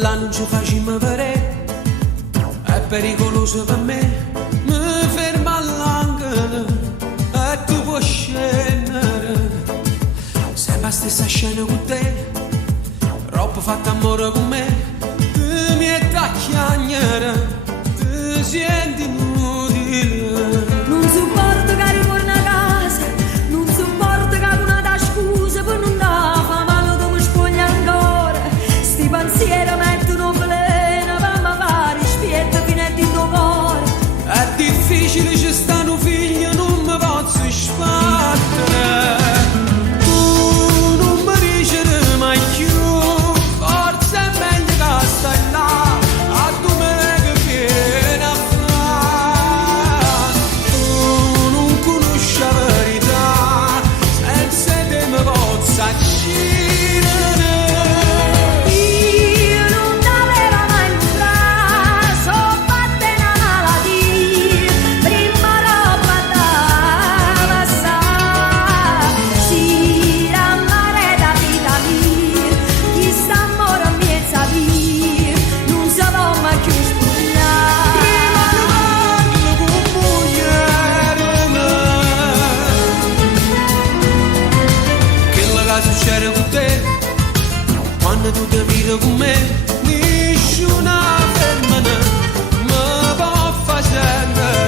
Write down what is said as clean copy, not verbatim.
là non ci facciamo vedere, è pericoloso per me, mi ferma all'angolo e tu puoi scendere. Sempre la stessa scena con te, troppo fatta amore con me, tu mi hai da chiagnere, ti senti inutile. Non sopporto che ritorna a casa, non sopporto che una da scusa per non dare fa male dove spoglia ancora. Sti pensieri mettono veleno per mi fare spietto fino a dentro cuore. È difficile, ci stanno figli, non mi posso sbattere. Tu non mi dici mai più, forse è meglio che stai là, a domenica viene a fare. Tu non conosci la verità, senza te mi posso accidere. Io non t'aveva mai mostrato, so fatta una malattia, prima roba da passare. Si rammare da vita mia, chi sta amore a mezza via, non si può mai più spugnare. Parlo con moglie mia, quello che succede con te, quando tu ti vedi con me, nessuna femmina mi può far sentire.